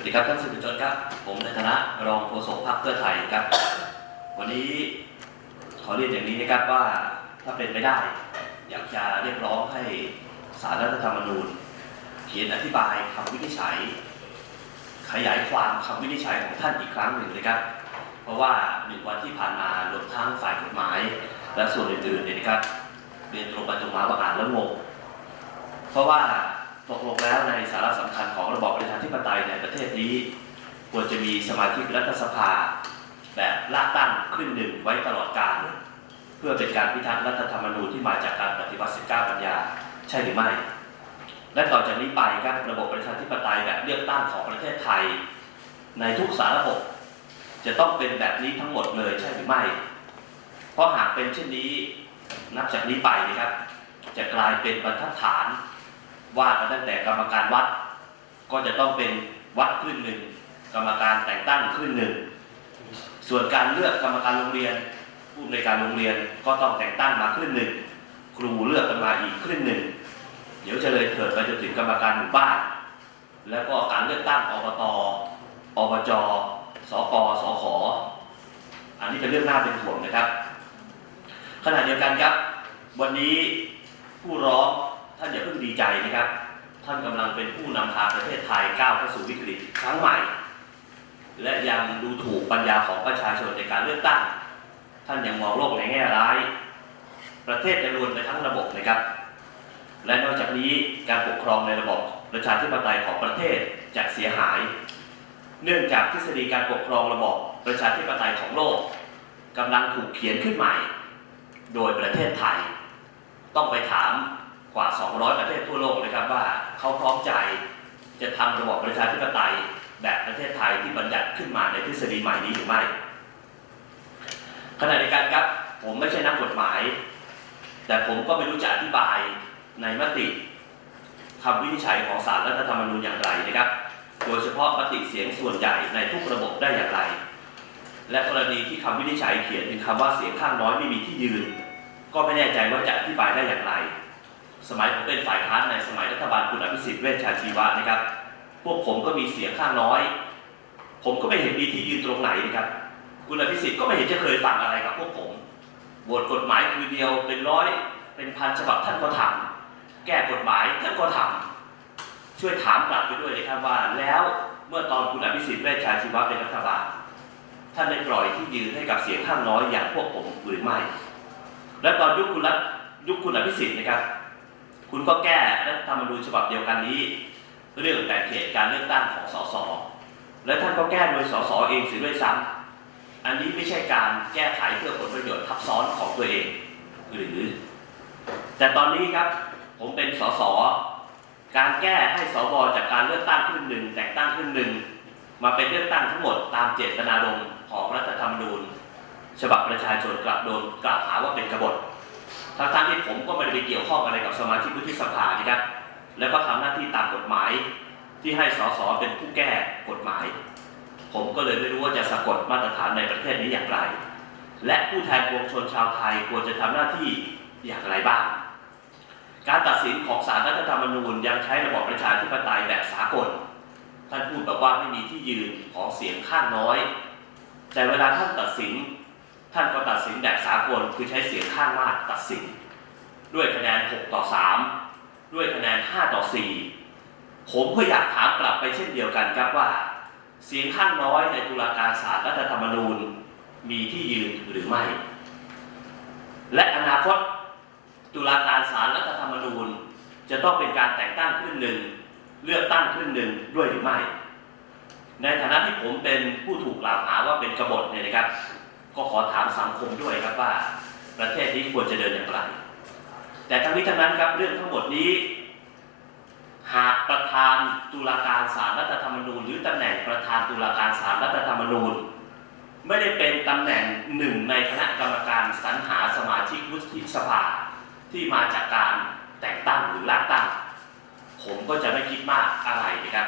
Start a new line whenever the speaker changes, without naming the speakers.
วัสดีครับท่านสื่อมวลชนครับ ผมในฐานะรองโฆษกพรรคเพื่อไทยครับ วันนี้ขอเรียนอย่างนี้นะครับว่าถ้าเป็นไม่ได้ อยากจะเรียกร้องให้สารรัฐธรรมนูญ เขียนอธิบายคำวินิจฉัย ขยายความคำวินิจฉัยของท่านอีกครั้งหนึ่งนะครับ เพราะว่าหนึ่งวันที่ผ่านมารวมทั้งฝ่ายกฎหมาย และส่วนอื่นๆเนี่ยนะครับเรียนตรงไปตรงมาว่าอ่านแล้วงงเพราะว่า ตกลงแล้วในสาระสำคัญของระบอบประชาธิปไตยในประเทศนี้ ควรจะมีสมาชิกรัฐสภา แบบลากตั้งขึ้นหนึ่งไว้ตลอดกาลเพื่อเป็นการพิทักษ์รัฐธรรมนูญที่มาจากการปฏิวัติ19ปัญญาใช่หรือไม่ และต่อจากนี้ไปครับระบบประชาธิปไตยแบบเลือกตั้งของประเทศไทย ในทุกสารระบบจะต้องเป็นแบบนี้ทั้งหมดเลยใช่หรือไม่ เพราะหากเป็นเช่นนี้นับจากนี้ไปนะครับ จะกลายเป็นบรรทัดฐาน ว่ากันตั้งแต่กรรมการวัด ก็จะต้องเป็นวัดครึ่งหนึ่งกรรมการแต่งตั้งครึ่งหนึ่งส่วนการเลือกกรรมการโรงเรียน ผู้อำนวยการโรงเรียนก็ต้องแต่งตั้งมาครึ่งหนึ่งครูเลือกกันมาอีกครึ่งหนึ่งเดี๋ยวจะเลยเถิดไปจนถึงกรรมการหมู่บ้าน แล้วก็การเลือกตั้งอบตอบจสกสขอันนี้เป็นเรื่องน่าเป็นห่วงนะครับ ขณะเดียวกันครับ วันนี้ผู้ร้อง ท่านอย่าเพิ่งดีใจนะครับ ท่านกำลังเป็นผู้นำพาประเทศไทยก้าวเข้าสู่วิกฤตครั้งใหม่ และยังดูถูกปัญญาของประชาชนในการเลือกตั้ง ท่านยังมองโลกในแง่ร้าย ประเทศจะรวนไปทั้งระบบนะครับ และนอกจากนี้การปกครองในระบบประชาธิปไตยของประเทศจะเสียหาย เนื่องจากทฤษฎีการปกครองระบบประชาธิปไตยของโลกกำลังถูกเขียนขึ้นใหม่ โดยประเทศไทย ต้องไปถาม กว่า 200 ประเทศทั่วโลกนะครับว่าเขาพร้อมใจจะทำระบอบประชาธิปไตยแบบประเทศไทยที่บัญญัติขึ้นมาในทฤษฎีใหม่นี้หรือไม่ขณะเดียวกันครับผมไม่ใช่นักกฎหมาย แต่ผมก็ไม่รู้จะอธิบายในมติคำวินิจฉัยของศาลรัฐธรรมนูญอย่างไรนะครับ โดยเฉพาะมติเสียงส่วนใหญ่ในทุกระบบได้อย่างไร และกรณีที่คำวินิจฉัยเขียนถึงคำว่าเสียงข้างน้อยไม่มีที่ยืน ก็ไม่แน่ใจว่าจะอธิบายได้อย่างไร สมัยผมเป็นฝ่ายค้านในสมัยรัฐบาลคุณอภิสิทธิ์เวชชาชีวะนะครับ พวกผมก็มีเสียงข้างน้อย ผมก็ไม่เห็นมีที่ยืนตรงไหนนะครับ คุณอภิสิทธิ์ก็ไม่เห็นจะเคยฟังอะไรกับพวกผมโหวตกฎหมายคือเดียวเป็นร้อย เป็นพันฉบับท่านก็ทำแก้กฎหมายท่านก็ทำช่วยถามกลับไปด้วยนะครับว่า แล้วเมื่อตอนคุณอภิสิทธิ์เวชชาชีวะเป็นรัฐบาลท่านได้ปล่อยที่ยืนให้กับเสียงข้างน้อยอย่างพวกผมหรือไม่ และตอนยุคคุณรัฐยุคคุณอภิสิทธิ์นะครับ คุณก็แก้รัฐธรรมนูญฉบับเดียวกันนี้ เรื่องแบ่งเขตการเลือกตั้งของสสและท่านก็แก้โดยสสเองเสียด้วยซ้ำอันนี้ไม่ใช่การแก้ไขเพื่อผลประโยชน์ทับซ้อนของตัวเอง หรือ แต่ตอนนี้ครับผมเป็นสสการแก้ให้สวจากการเลือกตั้งครึ่งหนึ่งแต่งตั้งครึ่งหนึ่งมาเป็นเลือกตั้งทั้งหมดตามเจตนารมณ์ของรัฐธรรมนูญ ฉบับประชาชนกลับโดนกล่าวหาว่าเป็นกบฏทั้งๆที่ผมก็ไม่ได้ไปเกี่ยวข้องอะไร สมาชิกวุฒิสภานะครับ แล้วก็ทำหน้าที่ตามกฎหมายที่ให้สสเป็นผู้แก้กฎหมาย ผมก็เลยไม่รู้ว่าจะสะกดมาตรฐานในประเทศนี้อย่างไร และผู้แทนปวงชนชาวไทยควรจะทำหน้าที่อย่างไรบ้าง การตัดสินของศาลรัฐธรรมนูญยังใช้ระบอบประชาธิปไตยแบบสากล ท่านพูดแบบว่าไม่มีที่ยืนของเสียงข้างน้อย แต่เวลาท่านตัดสิน ท่านก็ตัดสินแบบสากลคือใช้เสียงข้างมากตัดสิน ด้วยคะแนน 6 ต่อ 3 ด้วยคะแนน 5 ต่อ 4 ผมก็อยากถามกลับไปเช่นเดียวกันครับว่า เสียงข้างน้อยในตุลาการศาลรัฐธรรมนูญมีที่ยืนหรือไม่ และอนาคตตุลาการศาลรัฐธรรมนูญ จะต้องเป็นการแต่งตั้งครึ่งหนึ่งเลือกตั้งครึ่งหนึ่งด้วยหรือไม่ ในฐานะที่ผมเป็นผู้ถูกกล่าวหาว่าเป็นกบฏเนี่ยนะครับ ก็ขอถามสังคมด้วยครับว่า ประเทศนี้ควรจะเดินอย่างไร แต่ทั้งนี้ทั้งนั้นครับเรื่องทั้งหมดนี้ หากประธานตุลาการศาลรัฐธรรมนูญ หรือตำแหน่งประธานตุลาการศาลรัฐธรรมนูญ ไม่ได้เป็นตำแหน่งหนึ่งในคณะกรรมการสรรหาสมาชิกวุฒิสภาที่มาจากการแต่งตั้งหรือลากตั้ง ผมก็จะไม่คิดมากอะไรนะครับ